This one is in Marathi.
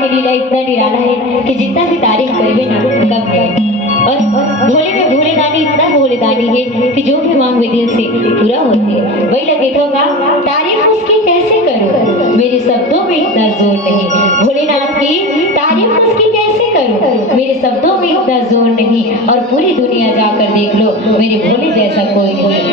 की लीला इतना निराला है कि जितना भी तारीफ करेंगे ना कम है। और भोले में भोले दानी इतना भोले दानी है कि जो भी मांगे दिल से पूरा होती है। वही लगे तो का तारीफ उसकी कैसे करूं, मेरे शब्दों में इतना जोर नहीं। भोलेनाथ की तारीफ उसकी कैसे करूं, मेरे शब्दों में इतना जोर नहीं। और पूरी दुनिया जाकर देख लो, मेरे भोले जैसा कोई नहीं।